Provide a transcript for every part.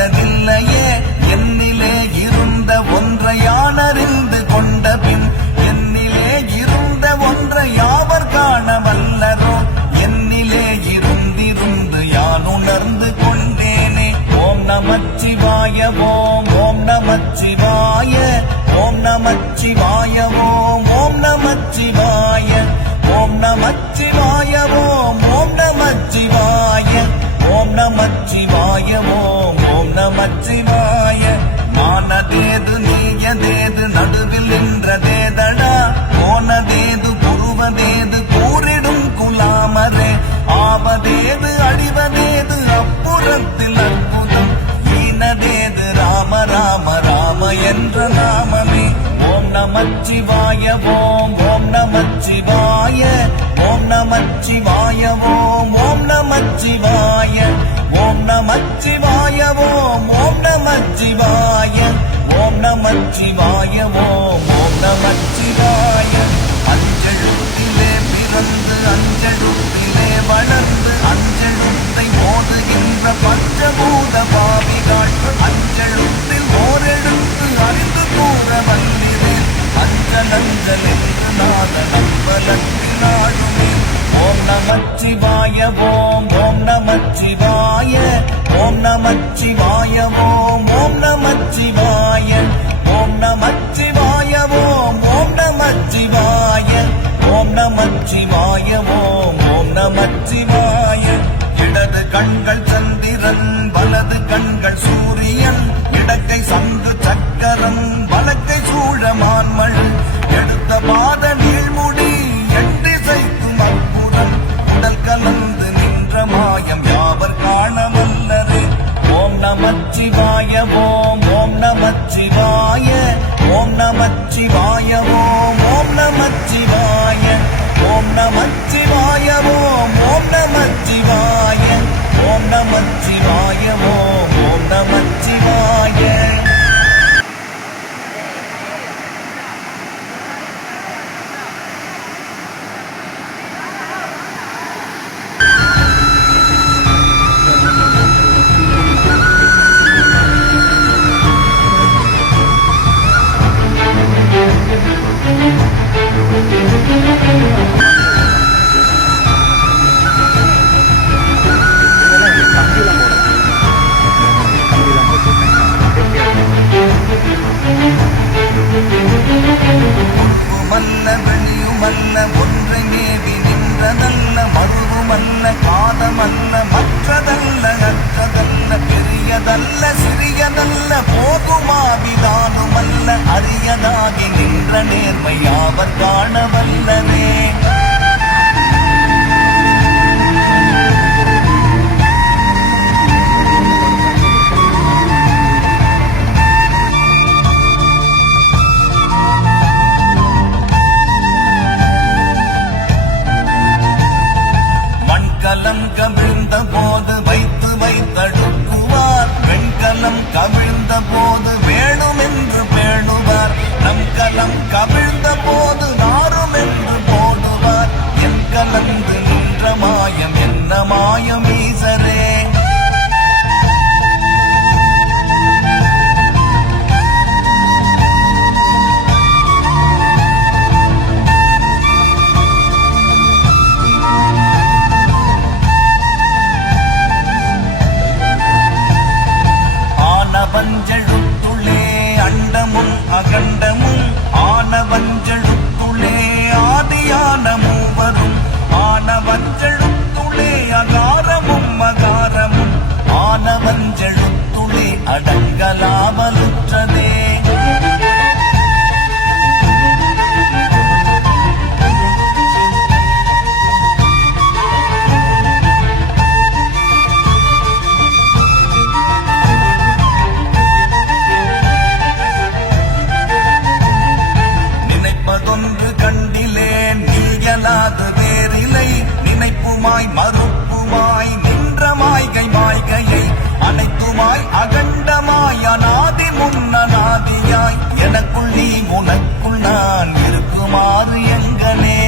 அறிந்ததில்லையே என்னிலே இருந்த ஒன்றை யான் அறிந்து கொண்ட பின் என்னிலே இருந்த ஒன்றை யாவர் காண வல்லரோ என்னிலே இருந்திருந்து யான் உணர்ந்து கொண்டேனே. ஓம் நமச்சிவாய ஓம் ஓம் நமச்சிவாய ஓம் நமச்சிவாய ஓம் ஓம் நமச்சிவாய ஓம் நமச்சிவாய ஓம் ஓம் நமச்சிவாய ஓம் நமச்சிவாய ஓம் ஓம் நமச்சிவாய. மானதேது நீயதேது நடுவில் நின்றதேதடா போனதேது புருவதேது கூறிடும் குலாமரே ஆவதேது அழிவதேது அப்புறத்தில் அற்புதம் ஈனதேது ராம ராம ராம என்ற நாமமே. ஓம் நமச்சிவாய ஓம் ஓம் நமச்சிவாய ஓம் நமச்சிவாய ஓம் ஓம் நமச்சிவாய ஓம் நமச்சிவாய ஓம் ஓம் நமச்சிவாய ஓம் நமச்சிவாய ஓம் ஓம் நமச்சிவாய. அஞ்செழுத்திலே பிறந்து அஞ்செழுத்திலே வளர்ந்து அஞ்செழுத்தை ஓதுகின்ற பஞ்சபூத பாவிகள் அஞ்செழுத்தில் ஓரெழுத்து அறிந்து கூற வல்லிரேன் அஞ்சல் அஞ்சல் என்று நாத நம்பலத்தில் ஆடுமே. ஓம் நமச்சிவாய ஓம் ஓம் நமச்சிவாய ஓம் நமச்சிவாய ஓம் ஓம் நமச்சிவாய ஓம் நமச்சிவாய ஓம் ஓம் நமச்சிவாய ஓம் நமச்சிவாய ஓம் ஓம் நமச்சிவாய. இடது கண்கள் சந்திரன் வலது கண்கள் சூரியன் இடக்கை சங்கு சக்கரம் வலக்கை சூழமான்மள் எடுத்த பாத நீழ்முடி எட்டிசைக்கும் அற்புதம் உடல் கலந்து நின்ற மாயம் யாவர் காண வல்லரே. ஓம் நமச்சிவாய ஓம் ஓம் நமச்சிவாய ஓம் நமச்சிவாய ஓம் ஓம் நமச்சிவாய ஓம் நமச்சிவாய ஓம் ஓம் நமச்சிவாய ஓம் நமச்சிவாய ஓம் ஓம் நமச்சிவாய. மல்ல வெளியுமல்ல ஒன்றை மேவி நின்றதல்ல மருவுமல்ல காதமல்ல மற்றதல்ல அற்றதல்ல பெரியதல்ல சிறியதல்ல போதுமாவிதானுமல்ல அரியதாகி நின்ற நேர்மை யாவர் காண வல்லனே. கலம் கவிழ்ந்த போது வைத்து வைத்தடுக்குவார் வெண்கலம் கவிழ்ந்த போது வேணும் என்று பேணுவார் நம் கலம் கவிழ்ந்த போது நாரும் என்று போடுவார் என் கலந்து நின்ற மாயம் என்ன மாயம் ஈசரே. ஆனவஞ்செழுத்துளே அண்டமும் அகண்டமும் ஆனவஞ்செழுத்துளே ஆதியான மூவரும் ஆனவஞ்செழுத்துளே அகாரமும் அகாரமும் ஆனவஞ்செழுத்துளே அடங்கலாமலுற்றதே. கண்டிலேன் நீயலாது வேறிலை நினைப்புமாய் மறுப்புமாய் நின்ற மாய்கை மாய்கையை அனைத்துமாய் அகண்டமாய் அநாதி முன்னநாதியாய் எனக்குள் நீ உனக்குள் நான் இருக்குமாறு எங்கனே.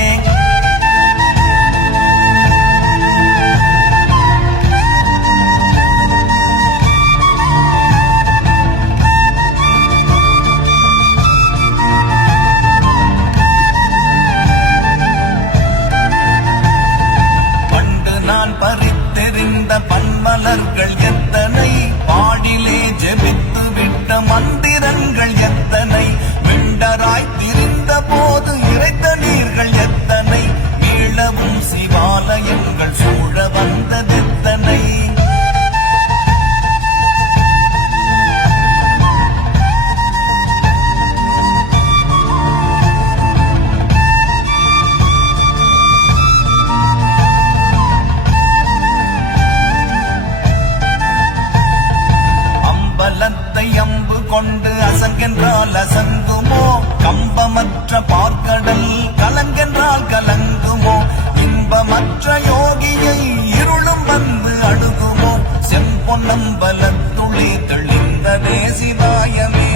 அம்பலத்தை அம்பு கொண்டு அசங்கென்றால் அசங்குமோ, கம்பமற்ற பார்க்கடல் கலங்கென்றால் கலங்குமோ, இன்பமற்ற யோகியை இருளும் வந்து அணுகுமோ, செம்பொன்னம்பலத்துளே தெளிந்ததே சிவாயமே.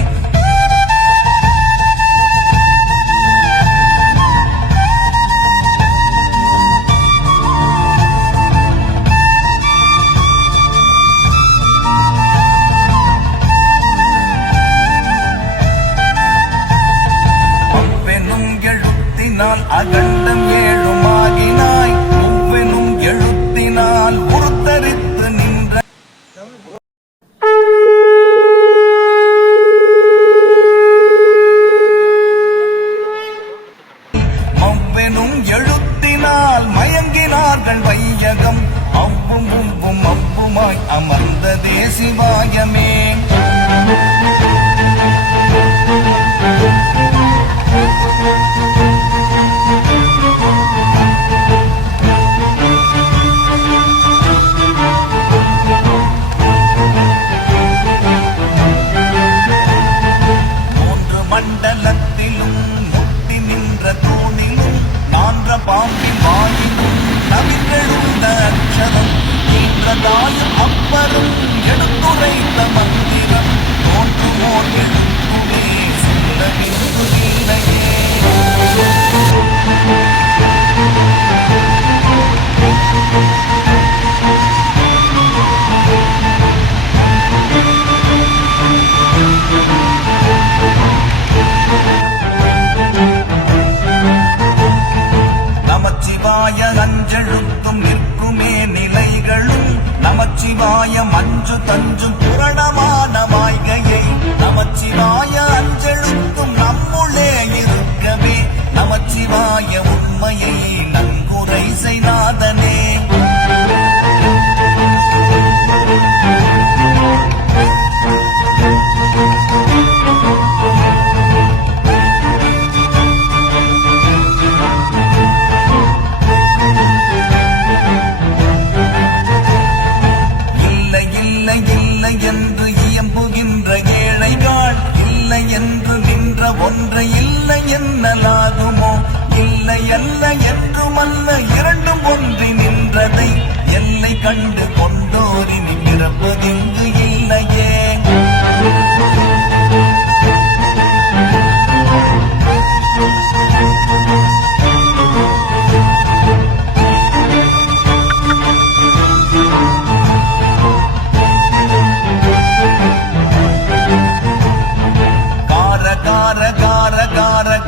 அகண்டம் ஏழுமாகினாய் மூவெனும் எழுத்தினால் உருத்தரித்து நின்ற மவ்வெனும் எழுத்தினால் மயங்கினார்கள் வையகம், அவ்வும் உவ்வும் அவ்வுமாய் அமர்ந்ததே சிவாயமே. மண்டலத்திலும் முட்டி நின்ற தூணிலும் நான்ற பாம்பின் வாயிலும் நவின்றெழுந்த அக்ஷரம் ஈன்றதாயும் அப்பரும் எடுத்துரைத்த மந்திரம் தோன்றுமோர் எழுத்துமே சொல்ல நின்றுதில்லையே. நமச்சிவாய அஞ்செழுத்தும் நிற்குமே நிலைகளும், நமச்சிவாய மஞ்சு தஞ்சும் புரணமான மாய்கையை, நமச்சிவாய அஞ்செழுத்தும் நம்முள்ளே இருக்கவே, நமச்சிவாய உண்மையை நன்குரை செய்நாதனே. ஒன்று இல்லை என்னலாகுமோ, இல்லை அல்ல என்றுமல்ல இரண்டும் ஒன்றி நின்றதை எல்லை கண்டு கொண்டோரின் பிறப்பதிங்கு இல்லையே.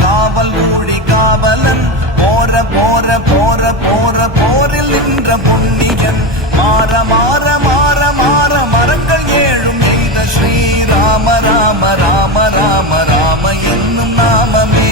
காவல் ஊழி காவலன் போற போற போற போற போரில் நின்ற புண்ணியன், மாற மாற மாற மாற மரங்கள் ஏழும் எய்த ஸ்ரீராம ராம ராம ராம ராம என்னும் நாமமே.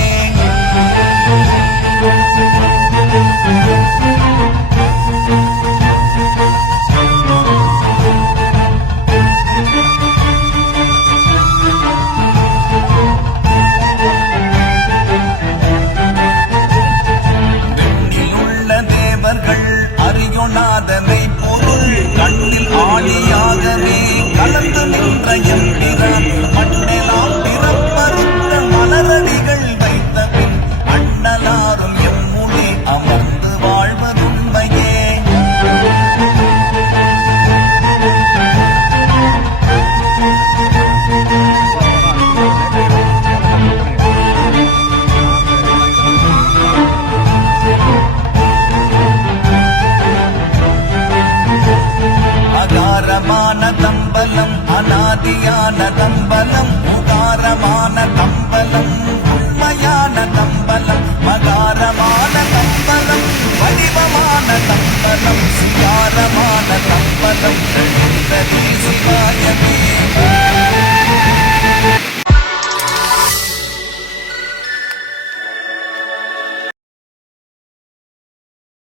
அறியொணாதனை பொருள் கண்ணில் ஆணியாகவே கலந்து நின்ற எம்பிரான், மண்ணெலாம் பிறப்பறுத்த மலரடிகள் வைத்த பின் அண்ணலாரும் எம்முளே அமர்ந்து வாழ்வதுண்மையே. அகாரமான தம்பலம் அநாதியான தம்பலம், உகாரமான தம்பலம் உண்மையான தம்பலம், மகாரமான தம்பலம் வடிவமான தம்பலம் சிகாரமான